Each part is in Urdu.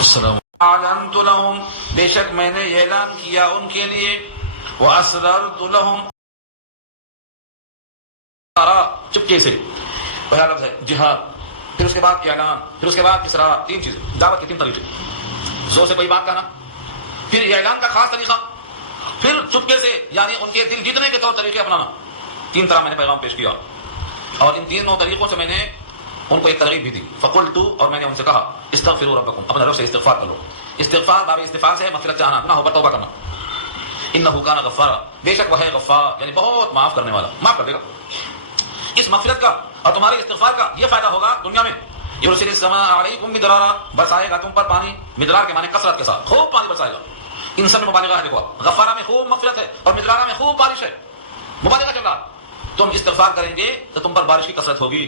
السلام اعلنت لهم، بے شک میں نے یہ اعلان کیا ان کے لیے، واسررت لهم، چپکے سے. پہلا لفظ ہے جہاد، پھر اس کے بعد اعلان، پھر اس کے بعد اسرار. تین چیزیں دعوت کے تین طریقے. زور سے کوئی بات کہنا، پھر یہ اعلان کا خاص طریقہ، پھر چپکے سے یعنی ان کے دل جیتنے کے طور طریقے اپنانا. تین طرح میں نے پیغام پیش کیا اور ان تینوں طریقوں سے میں نے ان کو ایک ترغیب بھی دی. فقلت، اور میں نے ان سے کہا استغفروا ربکم، اپنے رب سے استغفار کرو. استغفار باب استغفار سے ہے مغفرت چاہنا، گناہوں پر توبہ کرنا. انہ کان غفارا، بے شک وہ ہے غفار یعنی بہت معاف کرنے والا، معاف کر دے گا. اس مغفرت کا اور تمہارے استغفار کا یہ فائدہ ہوگا دنیا میں. یرسل السماء علیکم مدرارا، برسائے گا تم پر پانی. مدرار کے معنی کثرت کے ساتھ، خوب پانی برسائے گا. ان سب میں مبالغہ ہے. دیکھو غفارہ میں خوب مغفرت ہے اور مدرارہ میں خوب بارش ہے، مبالغہ چل رہا. تم استغفار کریں گے تو تم پر بارش کی کثرت ہوگی.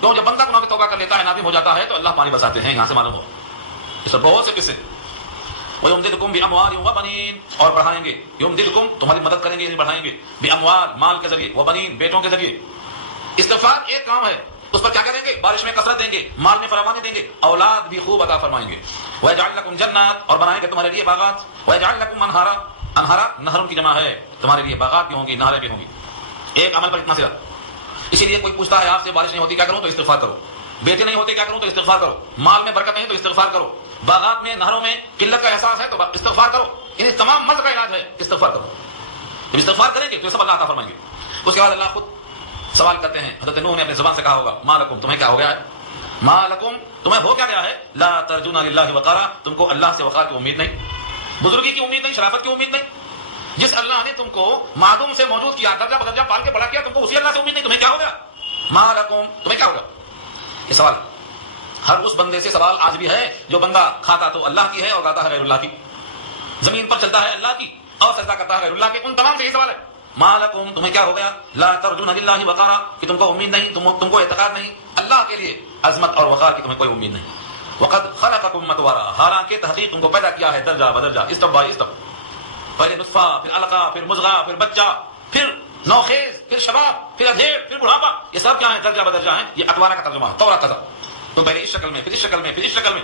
کیوں؟ جب بندہ گناہ کی توبہ کر لیتا ہے، نادم ہو جاتا ہے، تو اللہ پانی برساتے ہیں. یہاں سے معلوم ہو اس پر بہت سے قصے. وَيُمْدِدْكُمْ بِأَمْوَالٍ وَبَنِينَ، اور بڑھائیں گے. یمددکم، تمہاری مدد کریں گے یعنی بڑھائیں گے. بِأَمْوَال، مال کے ذریعے، وَبَنِينَ، بیٹوں کے ذریعے. استغفار ایک کام ہے، اس پر کیا کریں گے؟ بارش میں کثرت دیں گے، مال میں فراوانی دیں گے، اولاد بھی خوب عطا فرمائیں گے. وَيَجْعَلْ لَكُمْ جَنَّاتٍ، اور بنائیں گے تمہارے لیے باغات. وَيَجْعَلْ لَكُمْ أَنْهَارًا، انہارا نہروں کی جمع ہے، تمہارے لیے باغات بھی ہوں گی، نہریں بھی ہوں گی. ایک عمل پر اتنا سرا. اسی لیے کوئی پوچھتا ہے آپ سے بارش نہیں ہوتی کیا کروں؟ تو استغفار کرو. بیٹے نہیں ہوتے کیا کروں؟ تو استغفار کرو. مال میں برکت نہیں تو استغفار کرو. باغات میں نہروں میں قلت کا احساس ہے تو استغفار کرو. ان تمام مرض کا علاج ہے استغفار کرو. جب استغفار کریں گے تو سب اللہ عطا فرمائیں گے. اس کے بعد اللہ خود سوال کرتے ہیں. حضرت نوح نے اپنی زبان سے کہا ہوگا ما لکم، تمہیں کیا ہو گیا ہے؟ ما لکم، تمہیں ہو کیا گیا ہے؟ لا ترجون للہ وقارا، تم کو اللہ سے وقار کی امید نہیں، بزرگی کی امید نہیں، شرافت کی امید نہیں. جس اللہ نے تم کو معدوم سے موجود کیا، درجہ بدرجہ پال کے بڑا کیا، تم کو اسی اللہ سے امید نہیں. تمہیں کیا ہو گیا؟ ما لکم، تمہیں کیا ہو گیا؟ یہ سوال ہر اس بندے سے سوال آج بھی ہے جو بندہ کھاتا تو اللہ کی ہے اور گاتا ہے غیر اللہ کی، زمین پر چلتا ہے اللہ کی اور سجدہ کرتا ہے غیر اللہ کے. ان تمام سے یہ سوال ہے ما لکم، تمہیں کیا ہو گیا؟ لا ترجون للہ وقارا، کہ تم کو امید نہیں، تم کو اعتقاد نہیں اللہ کے لیے عظمت اور وقار کی، تمہیں کوئی امید نہیں. وقد خلقکم مطوارا، حالانکہ تحقیق تم کو پیدا کیا ہے درجہ بدرجہ، اسٹپ بائی اسٹپ. پہلے نطفہ، پھر علقہ، پھر مضغہ، پھر بچہ، پھر نوخیز، پھر شباب، پھر ادھیڑ، پھر بڑھاپا. یہ سب کیا ہیں؟ درجہ بدرجہ ہیں. یہ اطوارہ کا ترجمہ ہے. طورا قضا، تم پہلے اس شکل میں، پھر اس شکل میں، پھر اس شکل میں.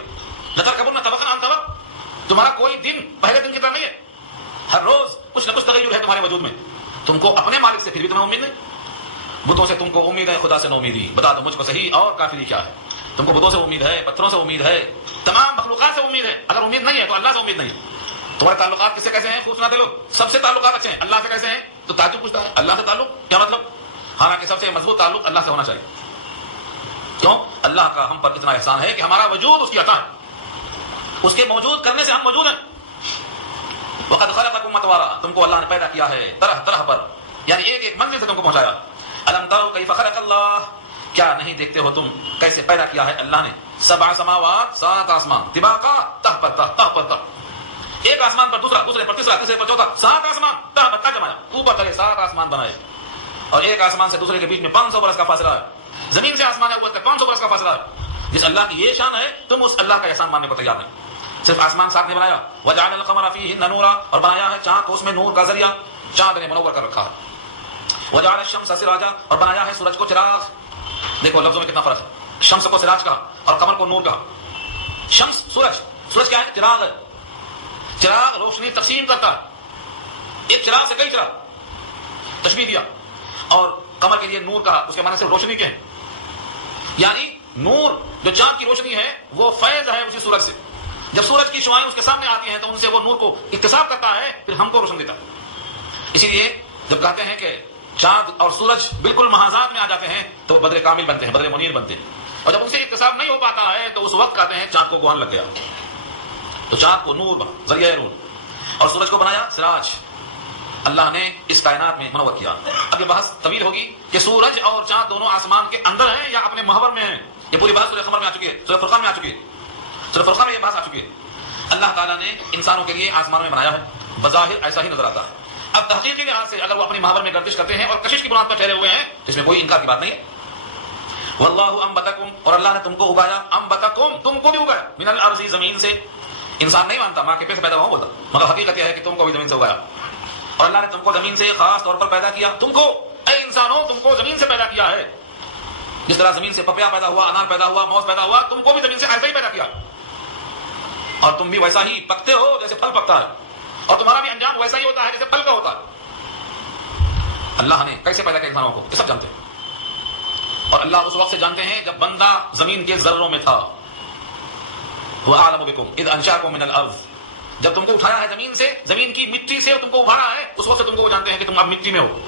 لترکبن طبقا عن طبق، تمہارا کوئی دن پہلے دن کی طرح نہیں ہے. ہر روز کچھ نہ کچھ تغیر ہے تمہارے وجود میں. تم کو اپنے مالک سے پھر بھی تمہیں امید نہیں. بتوں سے تم کو امید ہے، خدا سے نہ امیدی. بتا دو مجھ کو صحیح اور کافری کیا ہے؟ تم کو بتوں سے امید ہے، پتھروں سے امید ہے، تمام مخلوقات سے امید ہے. اگر امید نہیں ہے تو اللہ سے امید نہیں ہے. تمہارے تعلقات کس سے کیسے ہیں؟ خوب سناتے لوگ سب سے تعلقات اچھے ہیں. اللہ سے کیسے ہیں؟ تو تعجب پوچھتا ہے اللہ سے تعلق کیا مطلب؟ حالانکہ سب سے مضبوط تعلق اللہ سے ہونا چاہیے. کیوں؟ اللہ کا ہم پر اتنا احسان ہے کہ ہمارا وجود اس کی عطا ہے، اس کے موجود کرنے سے ہم موجود ہیں. وقد خلقکم مطوارا، تم کو اللہ نے پیدا کیا ہے طرح طرح پر، یعنی ایک ایک منزل سے تم کو پہنچایا. الم تروا کیف خلق اللہ، کیا نہیں دیکھتے ہو تم کیسے پیدا کیا ہے اللہ نے؟ سبع سماوات، سات آسمان، طباقا، تہ پر تہ، تہ پر تہ. ایک آسمان پر دوسرا، دوسرے پر تیسرا، تیسرے پر چوتھا. سات آسمان تہ پر تہ جمایا، اوپر تلے سات آسمان بنائے. اور ایک آسمان سے دوسرے کے بیچ میں 500 برس کا فاصلہ ہے. زمین سے آسمان ہے اوپر تک 500 برس کا فاصلہ ہے. جس اللہ کی یہ شان ہے تم اس اللہ کا احسان ماننے کو تیار نہیں. صرف آسمان ساتھ نے بنایا. وجعل القمر فیہن نورا، اور بنایا ہے چاند کو اس میں نور کا ذریعہ، چاند نے منور کر رکھا ہے. وجعل الشمس سراجا، اور بنایا ہے سورج کو چراغ. دیکھو لفظوں میں کتنا فرق ہے. شمس کو سراج کہا اور قمر کو نور کہا. شمس سورج، سورج کیا ہے؟ چراغ ہے. چراغ روشنی تقسیم کرتا ہے. ایک چراغ سے کئی چراغ تشبیہ دیا. اور قمر کے لیے نور کہا، اس کے معنی سے روشنی کے ہیں. یعنی نور جو چاند کی روشنی ہے وہ فیض ہے اسی سورج سے. جب سورج کی شعائیں اس کے سامنے آتی ہیں تو ان سے وہ نور کو اکتساب کرتا ہے، پھر ہم کو روشن دیتا ہے. اسی لیے جب کہتے ہیں کہ چاند اور سورج بالکل محاذات میں آ جاتے ہیں تو بدر کامل بنتے ہیں، بدر منیر بنتے ہیں. اور جب ان سے اکتساب نہیں ہو پاتا ہے تو اس وقت کہتے ہیں چاند کو گوہن لگ گیا. تو چاند کو نور بنا، ذریعہ نور، اور سورج کو بنایا سراج. اللہ نے اس کائنات میں منور کیا. اب یہ بحث طویل ہوگی کہ سورج اور چاند دونوں آسمان کے اندر ہیں یا اپنے محور میں ہیں. یہ پوری بحث سورہ قمر میں آ چکی ہے، سورہ فرقان میں آ چکی ہے. سورہ فرقان میں یہ بحث آ چکی ہے. اللہ تعالیٰ نے انسانوں کے لیے آسمان میں بنایا ہے، بظاہر ایسا ہی نظر آتا ہے. اب تحقیقی لحاظ سے اگر وہ اپنی محور میں گردش کرتے ہیں اور کشش کی بنیاد پر ٹھہرے ہوئے ہیں تو اس میں کوئی انکار کی بات نہیں ہے. واللہ انبتکم، اور اللہ نے تم کو اگایا، انبتکم، تم کو بھی اگایا، من الارض، زمین سے. انسان نہیں مانتا، ماں کے پیٹ سے پیدا ہوا بولتا، مگر حقیقت یہ ہے کہ تم کو بھی زمین سے اگایا. اور اللہ نے تم کو زمین سے خاص طور پر پیدا کیا. تم کو اے انسانوں تم کو زمین سے پیدا کیا ہے. جس طرح زمین سے پپیا پیدا ہوا، انار پیدا ہوا، موز پیدا ہوا، تم کو بھی زمین سے ایسے ہی پیدا کیا. اور تم بھی ویسا ہی پکتے ہو جیسے پھل پکتا ہے، اور تمہارا بھی انجام ویسا ہی ہوتا ہے جیسے پھل کا ہوتا ہے۔ اللہ نے کیسے پیدا کیا انسانوں کو یہ سب جانتے ہیں، اور اللہ اس وقت سے جانتے ہیں جب بندہ زمین کے ذروں میں تھا۔ هو اعلم بكم اذ انشاكم من الارض، جب تم کو اٹھایا ہے زمین سے، زمین کی مٹی سے تم کو ابھارا ہے، اس وقت سے تم کو وہ جانتے ہیں کہ تم اب مٹی میں ہو،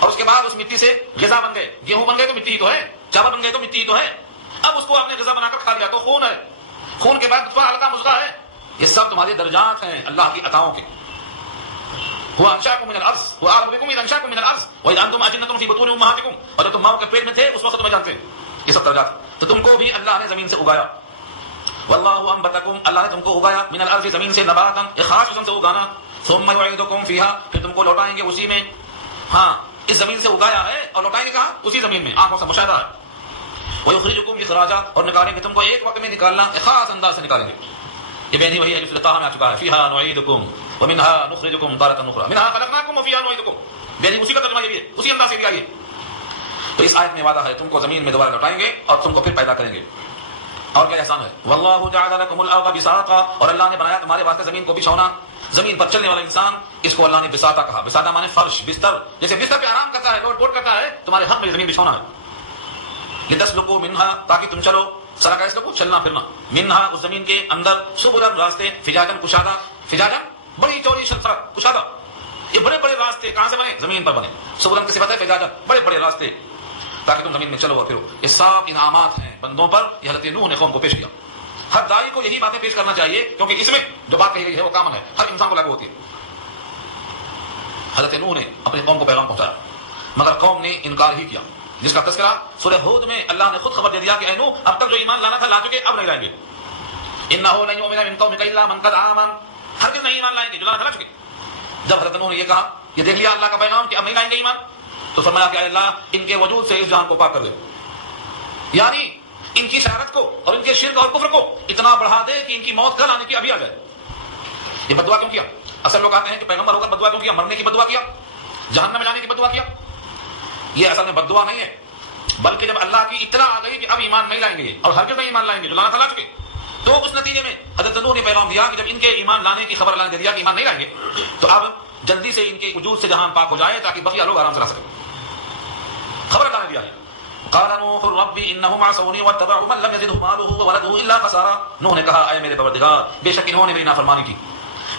اور اس کے بعد اس مٹی سے غذا بن گئے، گیہوں بن گئے تو مٹی ہی تو ہے، چاول بن گئے تو مٹی ہی تو ہے، اب اس کو آپ نے غذا بنا کر کھا لیا تو خون ہے، خون کے بعد نطفہ حلقہ مضغہ ہے، یہ سب تمہارے درجات ہیں اللہ کی عطاؤں کے۔ هو انشاكم من الارض هو اعلم بكم اذ انشاكم من الارض واذ انتم اجنه في بطون امهاتكم، اور جب تم ماں کے پیٹ میں تھے اس وقت تمہیں جانتے ہیں یہ سب درجات، تو تم کو بھی اللہ نے زمین سے اگایا۔ واللہ انبتکم، اللہ نے تم کو اگایا، من الارض زمین سے، نباتا ایک خاص قسم سے اگانا، ثم یعیدکم فیہا، پھر تم کو لوٹائیں گے اسی میں، ہاں اس زمین سے اگایا ہے اور لوٹائیں گے کہاں؟ اسی زمین میں، آنکھوں سے مشاہدہ ہے۔ ویخرجکم اخراجا، اور نکالیں گے تم کو ایک وقت میں نکالنا، ایک خاص انداز سے نکالیں گے۔ یہ بینی وہی ہے جو سورۃ طٰہٰ میں آ چکا ہے، فیہا نعیدکم ومنہا نخرجکم تارۃ اخری منہا خلقناکم وفیہا نعیدکم، بینی اسی کا ترجمہ یہ بھی ہے، اسی انداز سے بھی آئیے۔ تو اس آیت میں وعدہ ہے تم کو زمین میں دوبارہ لوٹائیں گے اور تم کو پھر پیدا کریں گے، اور کیا احسان ہے۔ واللہ جعل لکم الارض بساطا، اور اللہ نے بنایا تمہارے واسطے زمین کو بچھونا، زمین پر چلنے والا انسان، اس کو اللہ نے بساطا کہا، بساطا مانے فرش، بستر، جیسے بستر پہ آرام کرتا ہے، لوٹ پوٹ کرتا ہے، تمہارے حق میں زمین بچھونا ہے۔ لتسلکوا منہا، تاکہ تم چلو، سلکا یسلکو چلنا پھرنا، منہا اس زمین کے اندر، سبلا راستے، فجاجا کشادہ، فجاجا بڑی چوڑی سڑک، کشادہ، یہ بڑے بڑے راستے کہاں سے بنے؟ زمین پر بنے، سبلا کی صفت ہے فجاجا، بڑے بڑے راستے، تاکہ تم زمین میں چلو اور پھرو۔ یہ سب انعامات ہیں بندوں پر، یہ حضرت نوح نے قوم کو پیش کیا۔ ہر داعی کو یہی باتیں پیش کرنا چاہیے، کیونکہ اس میں جو بات کہی گئی ہے وہ کامن ہے، ہر انسان کو لاگو ہوتی ہے۔ حضرت نوح نے اپنی قوم کو پیغام پہنچایا، مگر قوم نے انکار ہی کیا، جس کا تذکرہ سورہ ہود میں اللہ نے خود خبر دے دیا کہ اے نوح، اب تک جو ایمان لانا تھا لا چکے، اب نہیں لائیں گے۔ انہ لن یؤمن من قومک الا من قد آمن، ہرگز نہیں ایمان لائیں گے جو لانا تھا لا چکے۔ جب حضرت نوح نے یہ کہا، یہ دیکھ لیا اللہ کا پیغام کہ اب نہیں لائیں گے ایمان، تو فرمایا کہ اے اللہ ان کے وجود سے اس جہان کو پاک کر دے، یعنی ان کی شرارت کو اور ان کے شرک اور کفر کو اتنا بڑھا دے کہ ان کی موت کل آنے کی ابھی آ جائے۔ یہ بدعا کیوں کیا؟ اصل لوگ آتے ہیں کہ پیغمبر ہو کر بدعا کیوں کیا؟ مرنے کی بدعا کیا، جہنم میں جانے کی بدعا کیا؟ یہ اصل میں بدعا نہیں ہے، بلکہ جب اللہ کی اطلاع آ گئی کہ اب ایمان نہیں لائیں گے اور ہرگز نہیں ایمان لائیں گے جو لانا تھا لا چکے، تو اس نتیجے میں حضرت نوح نے پیغام دیا کہ جب ان کے ایمان لانے کی خبر اللہ نے دے دیا کہ ایمان نہیں لائیں گے، تو اب جلدی سے ان کے وجود سے جہان پاک ہو جائے تاکہ بقیہ لوگ آرام سے رہ سکیں۔ خبر اللہ نے دیا ہے۔ قال نوح رب انهم عصوني واتبعوا من لم يزده ماله وولده الا خسارا، نوح نے کہا اے میرے پروردگار، بے شک انہوں نے میری نافرمانی کی،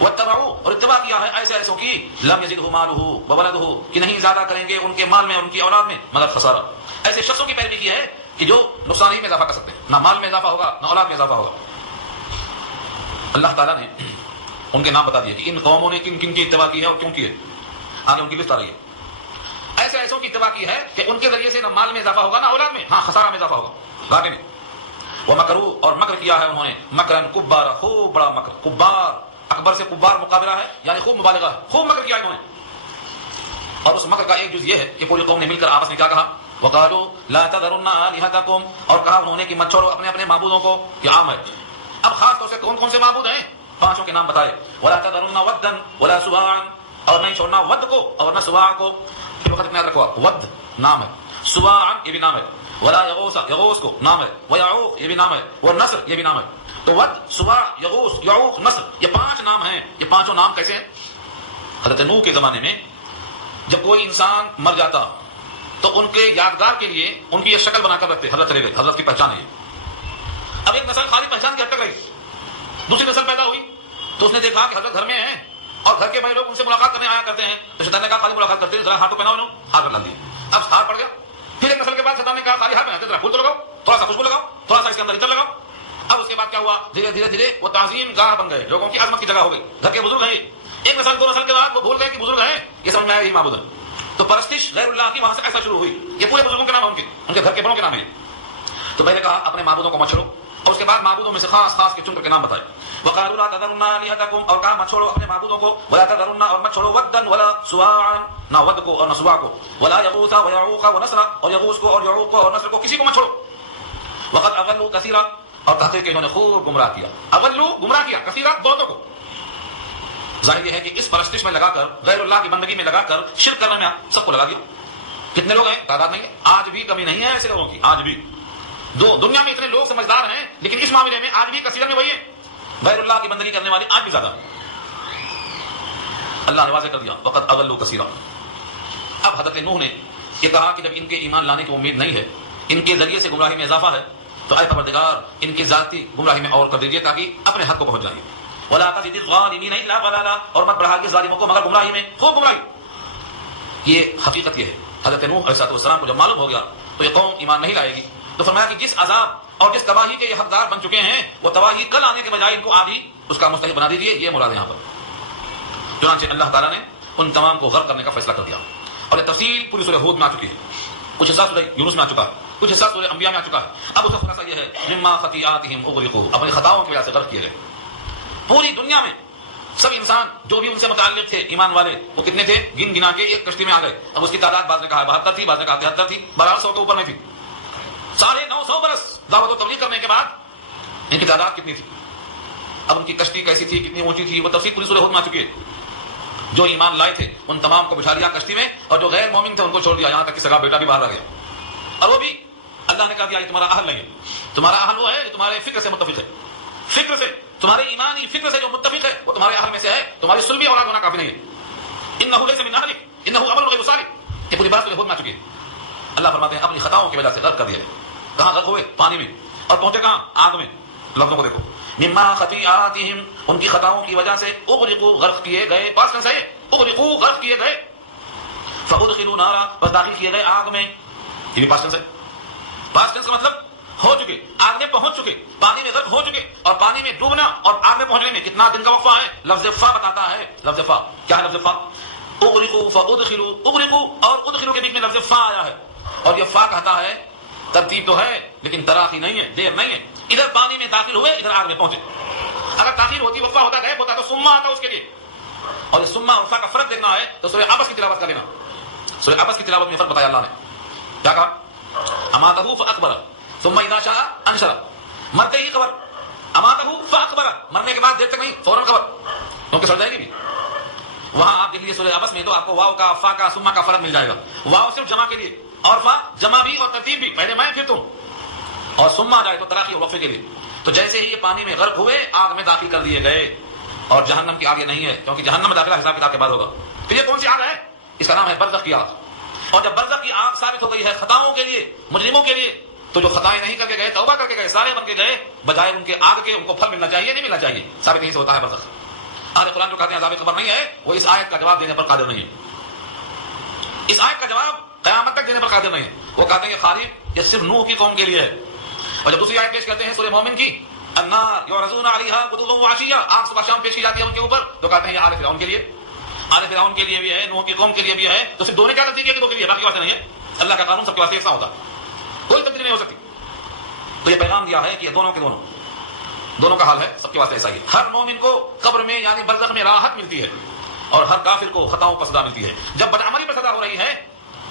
واتبعوا اور اتباع کیا ہے ایسے ایسوں کی، لم يزده ماله وولده کہ نہیں زیادہ کریں گے ان کے مال میں اور ان کی اولاد میں مگر خسارہ، ایسے شخصوں کی پیروی کی ہے کہ جو نقصان ہی میں اضافہ کر سکتے ہیں، نہ مال میں اضافہ ہوگا نہ اولاد میں اضافہ ہوگا۔ اللہ تعالیٰ نے ان کے نام بتا دیے کہ ان قوموں نے کن کن کی اتباع کی ہے اور کیوں کی ہے، آگے ان کی لسٹ آ رہی ہے۔ ایسے ایسوں کی اتباع کی ہے کہ ان کے ذریعے سے نہ مال میں اضافہ ہوگا نہ اولاد میں، ہاں خسارہ میں اضافہ ہوگا، گھاٹے میں۔ ومکروا اور مکر کیا ہے انہوں نے، مکرن کبارا، خوب بڑا مکر، کبار اکبر سے کبار مقابلہ ہے، یعنی خوب مبالغہ ہے، خوب مکر کیا انہوں نے۔ اور اس مکر کا ایک جز یہ ہے کہ پوری قوم نے مل کر آپس میں کیا کہا، وقالوا لا تذرن آلهتکم، اور کہا انہوں نے کہ مت چھوڑو اپنے اپنے معبودوں کو، یہ عام ہے۔ اب خاص طور سے کون کون سے معبود ہیں، پانچوں کے نام بتائے، ولا تذرن ودا ولا سواعا، اور نہیں چھوڑنا ود کو اور نہ سواع کو، پھر وقت میں یاد رکھو، ود نام ہے، سواعا یہ بھی نام ہے، ولا یغوث، یغوث کو نام ہے، ویعوق یہ بھی نام ہے، والنصر یہ بھی نام ہے۔ تو ود، سواع، یغوث، یعوق، نصر، یہ پانچ نام ہیں۔ یہ پانچوں نام کیسے ہیں؟ حضرت نوح کے زمانے میں جب کوئی انسان مر جاتا تو ان کے یادگار کے لیے ان کی یہ شکل بنا کر رکھتے، حضرت چلے گئے، حضرت کی پہچان ہے یہ۔ اب ایک نسل خالی پہچان کی حد تک رہی، دوسری نسل پیدا ہوئی تو اس نے دیکھا کہ حضرت گھر میں ہیں اور گھر کے بڑے لوگ ان سے ملاقات کرنے آیا کرتے ہیں، تو شیطان نے کہا خالی ملاقات کرتے ہیں، ذرا ہاتھ کو پہناؤ انہوں، ہاتھ کر ڈال دیے، اب ہار پڑ گیا۔ پھر ایک نسل کے بعد شیطان نے کہا خالی ہاتھ پہناتے، ذرا پھول تو لگاؤ، تھوڑا سا خوشبو لگاؤ، تھوڑا سا اس کے اندر عطر لگاؤ۔ اب اس کے بعد کیا ہوا، دھیرے دھیرے دھیرے وہ تعظیم گاہ بن گئے، لوگوں کی عظمت کی جگہ ہو گئی، گھر کے بزرگ ہیں۔ ایک نسل دو نسل کے بعد وہ بھول گئے کہ بزرگ ہیں، یہ سمجھ میں آیا یہی معبود ہے، تو پرستش غیر اللہ کی وہاں سے ایسا شروع ہوئی۔ یہ پورے بزرگوں کے نام ہیں، ان کے گھر کے بڑوں کے نام ہیں۔ تو پہلے کہا اپنے معبودوں کو مت چھوڑو، اور اس کے بعد معبودوں میں سے خاص خاص کے چن کر کے نام بتائے۔ وقالوا لا تذرن آلهتکم، اور کہا مت چھوڑو اپنے معبودوں کو، ولا تذرن اور مت چھوڑو ودا ولا سواعا، نہ ود کو اور نہ سواع کو، ولا یغوث ویعوق ونصر، اور یغوث کو اور یعوق کو اور نصر کو کسی کو مت چھوڑو۔ وقد اضلوا کثیرا، اور تحقیق کہ انہوں نے خوب گمراہ کیا، اضلوا گمراہ کیا، کثیرا بہتوں کو۔ ظاہر یہ ہے کہ اس پرستش میں لگا کر، غیر اللہ کی بندگی میں لگا کر، شرک کرنے میں سب کو لگا دیا۔ کتنے لوگ ہیں، تعداد نہیں ہے، آج بھی کمی نہیں ہے ایسے لوگوں کی، آج بھی دنیا میں اتنے لوگ سمجھدار ہیں، لیکن اس معاملے میں آج بھی کثیرت میں وہی ہے۔ غیر اللہ کی بندگی کرنے والے آج بھی زیادہ ہیں۔ اللہ نے واضح کر دیا وقد اضلوا کثیرا۔ اب حضرت نوح نے یہ کہا کہ جب ان کے ایمان لانے کی امید نہیں ہے، ان کے ذریعے سے گمراہی میں اضافہ ہے، تو اے پروردگار ان کی ذاتی گمراہی میں اور کر دیجیے تاکہ اپنے حق کو پہنچ جائیں۔ ولا تزد الظالمین الا ضلالا، اور مت بڑھائیے ظالموں کو مگر گمراہی میں، خوب گمراہی۔ یہ حقیقت یہ ہے۔ حضرت نوح علیہ السلام کو جب معلوم ہو گیا تو یہ قوم ایمان نہیں لائے گی، تو فرمایا کہ جس عذاب اور جس تباہی کے یہ حقدار بن چکے ہیں وہ تباہی کل آنے کے بجائے ان کو آج ہی اس کا مستحق بنا دیجیے۔ یہ مراد یہاں پر۔ چنانچہ اللہ تعالیٰ نے ان تمام کو غرق کرنے کا فیصلہ کر دیا، اور یہ تفصیل پوری سورہ ہود میں آ چکی ہے، کچھ حصہ سورہ یونس میں آ چکا ہے، کچھ حصہ سورہ انبیاء میں آ چکا ہے۔ اب اس کا خلاصہ یہ ہے مما خطیئاتہم اغرقوا، اپنی خطاؤں کی وجہ سے غرق کیے گئے۔ پوری دنیا میں سب انسان جو بھی ان سے متعلق تھے ایمان والے، وہ کتنے تھے؟ گن گنا کے ایک کشتی میں آ گئے۔ اب اس کی تعداد بعض نے کہا 72 تھی، بعض نے کہا 73 تھی، 1200 کے اوپر میں تھی۔ 950 برس دعوت و تبلیغ کرنے کے بعد ان کی تعداد کتنی تھی؟ اب ان کی کشتی کیسی تھی، کتنی اونچی تھی، وہ تفصیل پوری سورہ ہود میں آ چکی ہے۔ جو ایمان لائے تھے ان تمام کو بٹھا لیا کشتی میں، اور جو غیر مومن تھے ان کو چھوڑ دیا، یہاں تک کہ سگا بیٹا بھی باہر آ گیا، اور وہ بھی اللہ نے کہا دیا یہ تمہارا اہل نہیں ہے۔ تمہارا اہل وہ ہے جو تمہارے فکر سے متفق ہے، فکر سے، تمہارے ایمانی فکر سے جو متفق ہے وہ تمہارے اہل میں سے ہے، تمہاری سلبی اولاد ہونا کافی نہیں ہے۔ انہ لیس من اہلک انہ عمل غیر صالح، یہ پوری بات سورہ ہود میں آ چکی ہے۔ اللہ فرماتے ہیں اپنی خطاؤں کی وجہ سے غرق کر دیا۔ کہاں غرق ہوئے؟ پانی میں، اور پہنچے کہاں؟ آگ میں۔ لفظوں کو دیکھو، مما خطیئاتہم، ان کی خطاؤں کی وجہ سے، اغرقوا، غرق کیے گئے، پاس ٹینس ہے، اغرقوا، غرق کیے گئے، فادخلوا نارا، بس داخل کیے گئے آگ میں۔ یہ بھی پاس ٹینس ہے۔ پاس ٹینس کا مطلب ہو چکے، آگ میں پہنچ چکے، پانی میں غرق ہو چکے، اور پانی میں ڈوبنا اور آگ میں پہنچنے میں کتنا دن کا وقفہ ہے؟ لفظ فا بتاتا ہے۔ لفظ فا کیا ہے؟ لفظ فا اغرقوا فادخلوا، اغرقوا اور ادخلوا کے بیچ میں لفظ فا آیا ہے، اور یہ فا کہتا ہے ترتیب تو ہے لیکن تراخی نہیں ہے، دیر نہیں ہے۔ ادھر پانی میں داخل ہوئے، ادھر آگ میں پہنچے۔ اگر تاخیر ہوتی، وقفہ ہوتا، غائب ہوتا، تو سما آتا اس کے لیے۔ اور اس سما اور فا کا فرق دیکھنا ہے تو سورہ عبس کی تلاوت کر لینا۔ سورہ عبس کی تلاوت میں فرق بتایا اللہ نے، کیا کہا؟ اماتہ فاکبر ثم اذا شاء انشر، مرتے ہی قبر، اماتہ فاکبر، مرنے کے بعد دیر تک نہیں، فوراً قبر، کیونکہ سڑ جائے گی بھی۔ وہاں آپ دیکھ لیجیے سورہ عبس میں تو آپ کو واو کا، فا کا، سما کا فرق مل جائے گا۔ واو صرف جمع کے لیے، اور فا جمع بھی اور ترتیب بھی، پہلے میں پھر تم، اور سما جائے تو تراخی اور وقفے کے لیے۔ تو جیسے ہی یہ پانی میں غرق ہوئے، آگ میں داخل کر دیے گئے، اور جہنم کی آگ یہ نہیں ہے، کیونکہ جہنم میں داخلہ حساب کتاب کے بعد ہوگا۔ پھر یہ کون سی آگ ہے؟ اس کا نام ہے برزخ کی آگ۔ اور جب برزخ کی آگ ثابت ہو گئی ہے خطاؤں کے لیے، مجرموں کے لیے، تو جو خطائیں نہیں کر کے گئے، توبہ کر کے گئے، سارے بن کے گئے، بجائے ان کے آگ کے ان کو پھل ملنا چاہیے، نہیں ملنا چاہیے، ثابت یہیں سے ہوتا ہے برزخ۔ اہل قرآن جو کہتے ہیں عذاب قبر نہیں ہے، وہ اس آیت کا جواب دینے پر قادر نہیں ہے، اس آیت کا جواب قیامت تک دینے پر قادر نہیں ہے۔ وہ کہتے ہیں یہ خالی یہ صرف نوح کی قوم کے لیے ہے۔ اور جب دوسری آیت پیش کرتے ہیں سورہ مومن کی، النار یعرضون علیہا غدوا وعشیا، آگ صبح شام پیش کی جاتی ہے ان کے اوپر، تو کہتے ہیں یہ آل فرعون کے لیے، آل فرعون کے لیے بھی ہے، نوح کی قوم کے لیے بھی ہے۔ تو صرف دو نے کیا غلطی کی کہ دو کے لیے، باقی واسطے نہیں ہے۔ اللہ کا قانون سب کے واسطے ایسا ہوتا، کوئی تبدیلی نہیں ہو سکتی۔ تو یہ پیغام دیا ہے کہ یہ دونوں کے دونوں کا حال ہے، سب کے واسطے ایسا ہی ہے۔ ہر مومن کو قبر میں یعنی برزخ میں راحت ملتی ہے، اور ہر کافر کو خطاؤں پر سزا ملتی ہے۔ جب بدعملی پر سزا ہو رہی ہے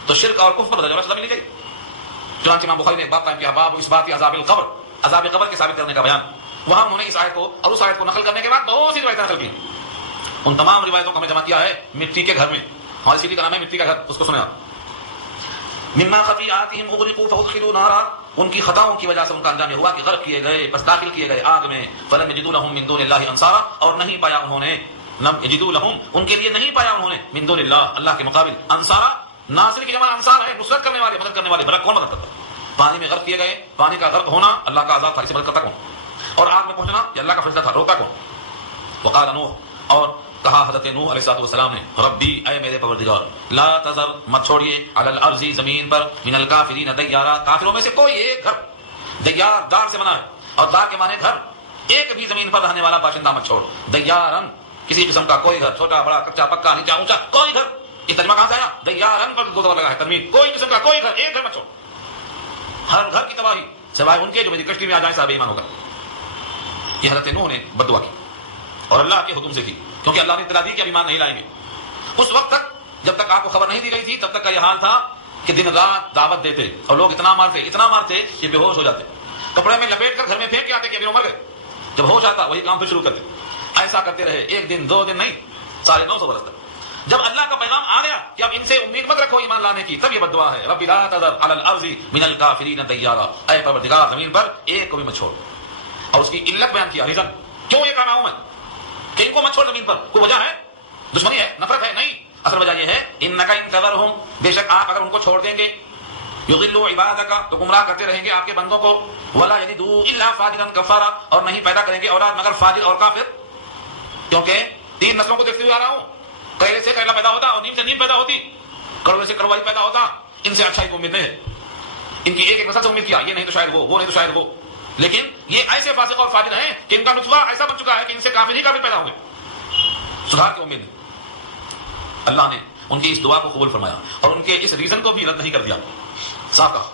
تو شرک اور کفر پر سزا ملنی چاہیے۔ چنانچہ امام بخاری نے ایک باب قائم کیا، باب اس بات عذاب القبر، عذاب قبر کے ثابت کرنے کا بیان۔ وہاں انہوں نے اس آیت کو اور اس آیت کو نقل کرنے کے بعد بہت سی روایتیں نقل کی۔ ان تمام روایتوں کو ہمیں جمع کیا ہے مٹی کے گھر میں، ہماری سٹی کا نام ہے مٹی کا گھر، اس کو سنیں آپ۔ مما خطیئاتہم اغرقوا فادخلوا نارا، ان کی خطاؤں کی وجہ سے ان کا انجام یہ ہوا کہ غرق کیے گئے، بس داخل کیے گئے آگ میں۔ فلم یجدوا لهم من دون اللہ انصارا، اور نہیں پایا انہوں نے، لم یجدوا لهم، ان کے لیے نہیں پایا انہوں نے، من دون اللہ، اللہ کے مقابل، انصارا، ناصر کی جمع انصار ہے، نصرت کرنے والے، مدد کرنے والے۔ بھلا کون مدد کرتا؟ پانی میں غرق کیے گئے، پانی کا غرق ہونا اللہ کا عذاب تھا، اس سے مدد کرتا کون؟ اور آگ میں پہنچنا یہ اللہ کا فیصلہ تھا، روکتا کون؟ وقال نوح، اور کہا حضرت نوح علیہ السلام نے، ربی اے میرے پروردگار، لا تذر، مت چھوڑیے، علی الارض زمین پر، من الکافرین دیارا، کافروں میں سے کوئی ایک گھر، دیار دار سے منع ہے، اور دار کے معنی گھر، ایک بھی زمین پر رہنے والا باشندہ مت چھوڑ، دیارن، کسی قسم کا کوئی گھر، چھوٹا بڑا کچا پکا نیچا اونچا کوئی گھر۔ یہ ترجمہ کہاں سے آیا؟ دیارن پر دو دفعہ لگا ہے تنوین، کوئی قسم کا کوئی گھر، ایک گھر مت چھوڑ، ہر گھر کی تباہی سوائے ان کے جو میری کشتی میں آ جائیں صاحب ایمان ہوگا۔ یہ حضرت نوح نے بد دعا کی اور اللہ کے حکم سے کی، کیونکہ اللہ نے اطلاع دی کہ اب ایمان نہیں لائیں گے۔ اس وقت تک جب تک آپ کو خبر نہیں دی گئی تھی تب تک کا یہ حال تھا کہ دن رات دعوت دیتے، اور لوگ اتنا مارتے کہ بے ہوش ہو جاتے، کپڑے میں لپیٹ کر گھر میں پھینک کے آتے کہ ابھی مر گئے۔ جب ہوش آتا وہی کام پھر شروع کرتے۔ ایسا کرتے رہے، ایک دن دو دن نہیں، 950 برس تک۔ جب اللہ کا پیغام آ گیا کہ اب ان سے امید مت رکھو ایمان لانے کی، تب یہ بد دعا ہے، رب لا تذر علی الارض من الکافرین دیارا، اے پروردگار زمین پر ایک کو بھی مت چھوڑ۔ اور اس کی علت بیان کیا، ریزن کیوں یہ کہا ہوں میں کہ ان کو مت چھوڑ زمین پر؟ کوئی وجہ ہے؟ دشمنی ہے؟ نفرت ہے؟ نہیں، اصل وجہ یہ ہے انک ان تذرہم، بے شک آپ اگر ان کو چھوڑ دیں گے، یضلوا عبادک، تو گمراہ کرتے رہیں گے آپ کے بندوں کو، ولا یلدوا الا فاجرا کفارا، اور نہیں پیدا کریں گے اولاد مگر فاجر اور کافر. کیونکہ 3 نسلوں کو دیکھتے ہوئے آ رہا ہوں، کیلے سے کیلا پیدا ہوتا اور نیم سے نیم پیدا ہوتی، کڑوے سے کڑوائی پیدا ہوتا. ان سے اچھائی کو امید نہیں ہے، ان کی ایک نسل سے امید کیا، یہ نہیں تو شاید وہ نہیں تو شاید وہ. لیکن یہ ایسے فاسق اور فاجر ہیں کہ ان کا نطفہ ایسا بن چکا ہے کہ ان سے کافر ہی کافر پیدا ہوں گے، سدھار کی امید نہیں. اللہ نے ان کی اس دعا کو قبول فرمایا اور ان کے اس ریزن کو بھی رد نہیں کر دیا. صاف کہا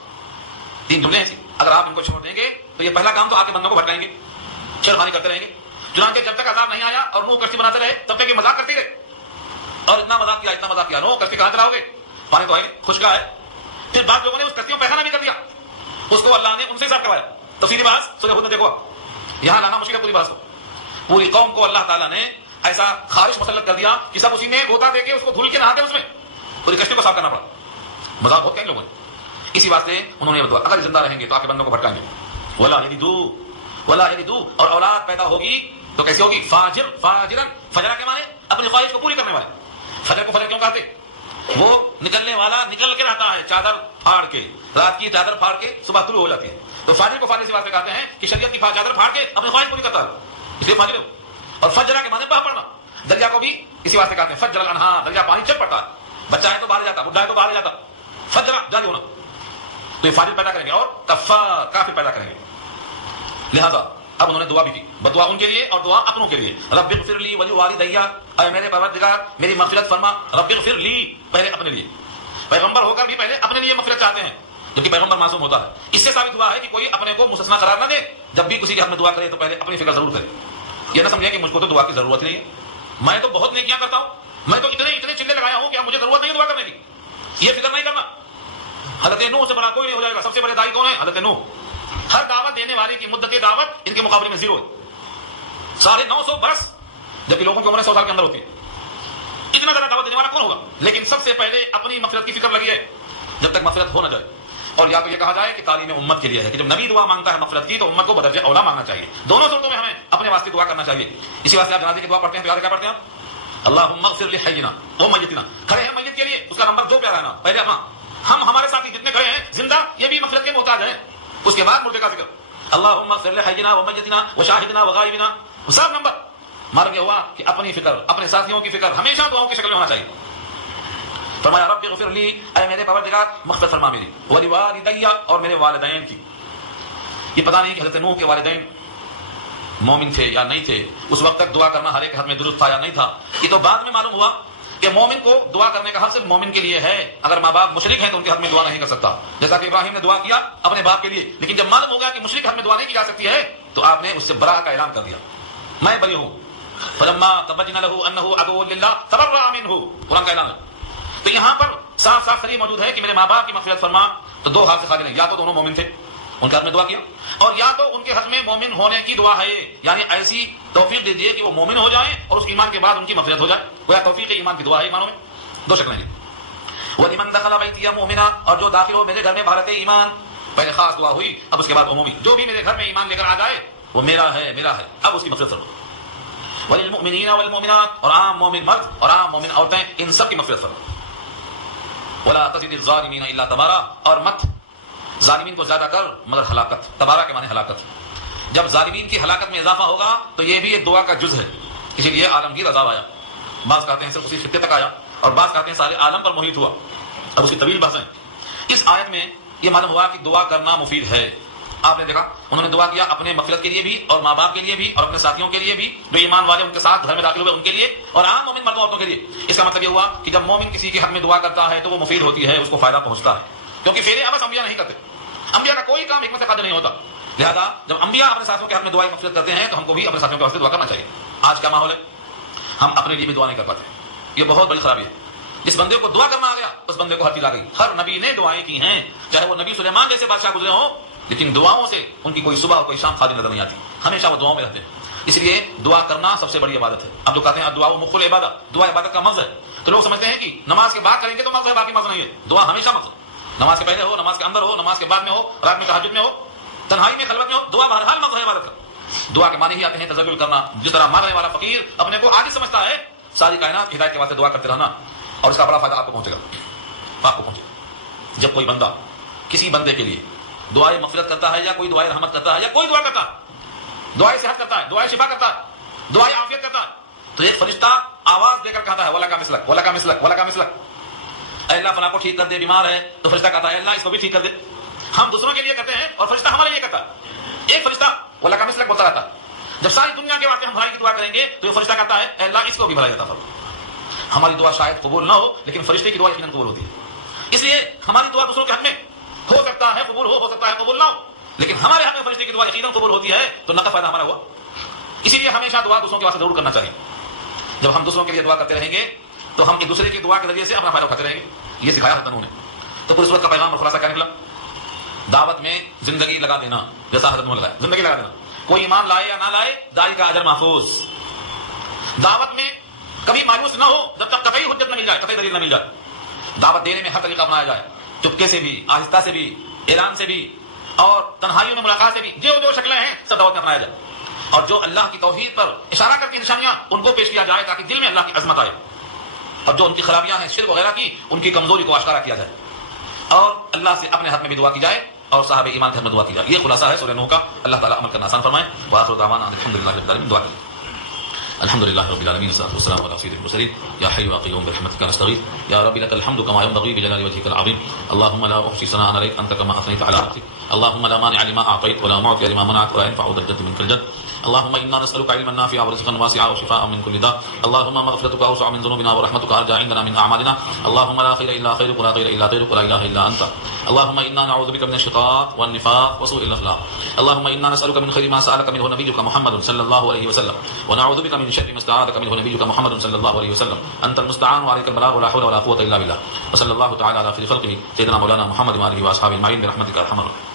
3 جملے ایسی، اگر آپ ان کو چھوڑ دیں گے تو یہ پہلا کام تو آپ کے بندوں کو بھٹکائیں گے، چھیڑخانی کرتے رہیں گے. چنانچہ جب تک عذاب نہیں آیا اور منہ کشتی بناتے رہے تب تک یہ مذاق کرتے رہے، اور اتنا مذاق کیا نو کشتی کہاں چلاؤ گے، پانی تو ہے خشکا ہے. پھر بعض لوگوں نے اس کشتی میں پیخانہ بھی کر دیا، اس کو اللہ نے ان سے حساب کروایا. تفصیلی بات سورہ ہود میں دیکھو، یہاں لانا مشکل ہے پوری بات کو. پوری قوم کو اللہ تعالیٰ نے ایسا خارش مسلط کر دیا کہ سب اسی میں غوطہ دے کے اس کو دھل کے نہاتے، اس میں پوری کشتی کو صاف کرنا پڑا. مذاق بہت کئی لوگوں نے. اسی واسطے انہوں نے بتایا اگر زندہ رہیں گے تو آپ کے بندوں کو بھٹکائیں گے. ولا یلدوا، اور اولاد پیدا ہوگی تو کیسی ہوگی؟ فاجرن، فجرہ کے معنی اپنی خواہش کو پوری کرنے والے. فجر کو فجر کیوں کہتے؟ وہ نکلنے والا نکل کے رہتا ہے چادر پھاڑ کے، رات کی چادر پھاڑ کے صبح طلوع ہو جاتی ہے. تو فاجر کو فاجر سے واسطے کہتے ہیں کہ شریعت کی چادر پھاڑ کے اپنی خواہش پوری کرتا ہے، اس لیے فاجر ہو. اور فجرہ کے معنی بہہ پڑنا. دریا کو بھی اسی واسطے کہتے ہیں فجر الانہار، دریا پانی چل پڑتا ہے، بچہ ہے تو باہر جاتا، بڈھا ہے تو باہر جاتا. فجرہ جاری ہونا. تو یہ فاجر پیدا کریں گے اور کفار کافر پیدا کریں گے. لہذا اب انہوں نے دعا بھی کی، بدعا ان کے لیے اور دعا اپنوں کے لیے. رب اغفر لی ولوالدی، اے میرے پروردگار میری مغفرت فرما. رب اغفر لی، پہلے اپنے لیے. پیغمبر ہو کر بھی پہلے اپنے لیے مغفرت چاہتے ہیں، جبکہ پیغمبر معصوم ہوتا ہے. اس سے ثابت ہوا ہے کہ کوئی اپنے کو مستثنا قرار نہ دے، جب بھی کسی کے حق میں دعا کرے تو پہلے اپنی فکر ضرور کرے. یہ نہ سمجھے کہ مجھ کو تو دعا کی ضرورت نہیں ہے، میں تو بہت نیکیاں کرتا ہوں، میں تو اتنے چلے لگایا ہوں کہ اب مجھے ضرورت نہیں دعا کرنے کی. یہ فکر نہیں کرنا. حضرت نوح سے بڑا کوئی نہیں ہو جائے گا. سب سے بڑے داعی کون ہے؟ حضرت نوح. ہر دعوت دینے والے کی مدت دعوت ان کے مقابلے میں 0 ہے. 950 برس، جبکہ لوگوں کی عمریں 100 سال کے اندر ہوتی ہے. اتنا زیادہ دعوت دینے والا کون ہوگا؟ لیکن سب سے پہلے اپنی مغفرت کی فکر لگی ہے، جب تک مغفرت ہو نہ جائے. اور یا تو یہ کہا جائے کہ تعلیم امت کے لیے ہے کہ جب نبی دعا مانگتا ہے مغفرت کی تو امت کو بدرجہ اولا مانگنا چاہیے. دونوں صورتوں میں ہمیں اپنے واسطے دعا کرنا چاہیے. اسی واسطے آپ جنازے کی دعا پڑھتے ہیں تو یاد کیا پڑھتے ہیں؟ اللہم اغفر لحینا و میتنا. کھڑے ہیں میت کے لیے، اس کا نمبر 2 پیارا ہے نا. پہلے اپنا، ہم ہمارے ساتھی جتنے کھڑے ہیں زندہ یہ بھی مغفرت کے محتاج ہیں. اس کے بعد مردے کا ذکر. اللہم اغفر لحینا و میتنا و شاہدنا و غائبنا. سب نمبر معلوم یہ ہوا کہ اپنی فکر، اپنے ساتھیوں کی فکر ہمیشہ دعاؤں کی شکل میں ہونا چاہیے. فرمایا رب اغفر لی، اے میرے پروردگار مغفرت فرما میری، ولوالدی، اور میرے والدین کی. یہ پتہ نہیں کہ حضرت نوح کے والدین مومن تھے یا نہیں تھے، اس وقت تک دعا کرنا ہر ایک حد میں درست تھا یا نہیں تھا. یہ تو بعد میں معلوم ہوا کہ مومن کو دعا کرنے کا حق صرف مومن کے لیے ہے. اگر ماں باپ مشرک ہیں تو ان کے حق میں دعا نہیں کر سکتا، جیسا کہ ابراہیم نے دعا کیا اپنے باپ کے لیے. لیکن جب معلوم ہو گیا کہ مشرک حق میں دعا نہیں کی جا سکتی ہے تو آپ نے اس سے براء کا اعلان کر دیا، میں بری ہوں. فلما تبین له انه عدو للہ تبرأ منه، قرآن کا اعلان ہے. تو یہاں پر صاف صاف صریح موجود ہے کہ میرے ماں باپ کی مغفرت فرما. تو 2 ہاتھ سے خالی نہیں، یا تو دونوں مومن تھے ان کے حق میں دعا کیا، اور یا تو ان کے حق میں مومن ہونے کی دعا ہے یہ، یعنی ایسی توفیق دیجیے کہ وہ مومن ہو جائیں اور اس ایمان کے بعد ان کی مغفرت ہو جائے. وہ یا توفیق ایمان کی دعا ہے ایمانوں میں. 2 شکلیں ہیں. وَلِمَنْ دَخَلَ بَيْتِيَ مُؤْمِنًا، اور جو داخل ہو میرے گھر میں بحالت ایمان. پہلے خاص دعا ہوئی، اب اس کے بعد عمومی. جو بھی میرے گھر میں ایمان لے کر آ جائے وہ میرا ہے، میرا ہے. اب اس کی مغفرت فرما. وَلِلْمُؤْمِنِينَ وَالْمُؤْمِنَاتِ، اور عام مومن مرد اور عام مومن عورتیں، ان سب کی مغفرت فرما. وَلَا تَزِدِ الظَّالِمِينَ إِلَّا تَبَارًا، اور مت ظالمین کو زیادہ کر مگر ہلاکت. تبارہ کے معنی ہلاکت. جب ظالمین کی ہلاکت میں اضافہ ہوگا تو یہ بھی ایک دعا کا جز ہے. اسی لیے عالمگیر عذاب آیا. بعض کہتے ہیں صرف اسی خطے تک آیا اور بعض کہتے ہیں سارے عالم پر محیط ہوا. اب اس کی طویل بحثیں. اس آیت میں یہ معلوم ہوا کہ دعا کرنا مفید ہے. آپ نے دیکھا انہوں نے دعا کیا اپنے مغفرت کے لیے بھی اور ماں باپ کے لیے بھی اور اپنے ساتھیوں کے لیے بھی جو ایمان والے ان کے ساتھ گھر میں داخل ہوئے ان کے لیے اور عام مومن مردوں عورتوں کے لیے. اس کا مطلب یہ ہوا کہ جب مومن کسی کے حق میں دعا کرتا ہے تو وہ مفید ہوتی ہے، اس کو فائدہ پہنچتا ہے. کیونکہ فعل عبث انبیاء نہیں کرتے، انبیاء کا کوئی کام حکمت سے قادر نہیں ہوتا. لہذا جب انبیاء اپنے ساتھیوں کے حق میں دعائیں مغفرت کرتے ہیں تو ہم کو بھی اپنے ساتھیوں کے واسطے دعا کرنا چاہیے. آج کا ماحول ہے ہم اپنے لیے بھی دعا نہیں کر پاتے. یہ بہت بڑی خرابی ہے. جس بندے کو دعا کرنا آ گیا اس بندے کو ہر چیز آ گئی. ہر نبی نے دعائیں کی ہیں، چاہے وہ نبی سلیمان جیسے بادشاہ گزرے ہوں، لیکن دعاؤں سے ان کی کوئی صبح اور کوئی شام خالی نظر نہیں آتی. ہمیشہ وہ دعاؤں میں رہتے ہیں. اس لیے دعا کرنا سب سے بڑی عبادت ہے. اب جو کہتے ہیں دعا و مخ العبادت، دعا عبادت کا مغز ہے، تو لوگ سمجھتے ہیں کہ نماز کے بعد کریں گے تو مغز ہے، باقی مغز نہیں ہے. دعا ہمیشہ مغز ہے. نماز کے پہلے ہو، نماز کے اندر ہو، نماز کے بعد میں ہو، رات میں تہجد میں ہو، تنہائی میں خلوت میں ہو، دعا بہرحال مغز ہے عبادت کا. دعا کے معنی ہی آتے ہیں تذلل کرنا. جس طرح مانگنے والا فقیر اپنے کو عاجز سمجھتا ہے, ساری کائنات کی ہدایت کے واسطے دعا کرتے رہنا, اور اس کا بڑا فائدہ آپ کو پہنچے گا. آپ کو پہنچے گا جب کوئی بندہ کسی بندے کے لیے دعائے مغفرت کرتا ہے, یا کوئی دعائے رحمت کرتا ہے, یا کوئی دعا کرتا ہے, دعائے صحت کرتا ہے, دعائے شفا کرتا ہے, دعائے عافیت کرتا ہے, تو ایک فرشتہ آواز دے کر کہتا ہے وَلَكَ مِثْلَكَ وَلَكَ مِثْلَكَ وَلَكَ مِثْلَكَ, اے اللہ فلاں کو ٹھیک کر دے, بیمار ہے, تو فرشتہ کہتا ہے اللہ اس کو بھی ٹھیک کر دے. ہم دوسروں کے لیے کرتے ہیں اور فرشتہ ہمارے لیے کرتا ہے. ایک فرشتہ وَلَكَ مِثْلَكَ بولتا رہتا ہے. جب ساری دنیا کے واسطے ہم بھلائی کی دعا کریں گے تو یہ فرشتہ کہتا ہے اے اللہ اس کو بھی بھلائی عطا فرما. ہماری دعا شاید قبول نہ ہو, لیکن فرشتے کی دعا یقیناً قبول ہوتی ہے. اس لیے ہماری دعا دوسروں کے حق میں ہو سکتا ہے قبول ہو سکتا ہے قبول نہ ہو, لیکن ہمارے حق میں فرشتے کی دعا یقیناً قبول ہوتی ہے, تو نہ کا فائدہ ہمارا ہوا. اسی لیے ہمیشہ دعا دوسروں کے واسطے ضرور کرنا چاہیے. جب ہم دوسروں کے لیے دعا کرتے رہیں گے تو ہم ایک دوسرے کی دعا کے ذریعے سے اپنا فائدہ اٹھاتے رہیں گے. یہ سکھایا حضرت نوح نے. تو پوری صورت کا پیغام اور خلاصہ کیا نکلا؟ دعوت میں زندگی لگا دینا, جیسا حضرت نوح نے لگایا, زندگی لگا دینا. کوئی ایمان لائے یا نہ لائے, داعی کا اجر محفوظ. دعوت میں کبھی مایوس نہ ہو جب تک قطعی حجت نہ مل جائے, قطعی دلیل نہ مل جائے. دعوت دینے میں ہر طریقہ اپنایا جائے, چپکے سے بھی, آہستہ سے بھی, اعلان سے بھی, اور تنہائیوں میں ملاقات سے بھی, جو شکلیں ہیں سب دعوت میں اپنایا جائے. اور جو اللہ کی توحید پر اشارہ کرتی ہیں نشانیاں, ان کو پیش کیا جائے تاکہ دل میں اللہ کی عظمت آئے. اور جو ان کی خرابیاں ہیں شرک وغیرہ کی, ان کی کمزوری کو آشکارا کیا جائے, اور اللہ سے اپنے حق میں بھی دعا کی جائے, اور صاحب ایمان کے حق میں دعا کی جائے. یہ خلاصہ ہے سورہ نوح کا. اللہ تعالیٰ عمل کرنا آسان فرمائے. وآخر دعوانا الحمدللہ رب العالمین. دعا کریں. الحمدللہ رب العالمین والصلاة والسلام علی سید المرسلین. یا حی یا قیوم برحمتک نستغیث. یا رب لک الحمد کما ینبغی بجلال وجهک العظیم. اللهم لا احصی ثناء علیک انت کما اثنیت علی نفسک. اللهم لا مانع لما اعطیت ولا معطی لما منعت ولا ينفع ذا الجد منك الجد. اللهم انا نسالك علما نافعا ورزقا واسعا وشفاء من كل داء. اللهم مغفرتك اوسع من ذنوبنا ورحمتك ارجى عندنا من اعمالنا. اللهم لا خير الا خيرك ولا خير الا خيرك ولا اله الا انت. اللهم انا نعوذ بك من الشقاق والنفاق وسوء الاخلاق. اللهم انا نسالك من خير ما سالك منه نبيك محمد صلى الله عليه وسلم, ونعوذ بك من شر ما استعاذك منه نبيك محمد صلى الله عليه وسلم. انت المستعان وعليك البلاغ ولا حول ولا قوه الا بالله. وصلى الله تعالى على خير خلقه سيدنا مولانا محمد وعلى اله واصحابه اجمعين برحمتك ارحم الراحمين.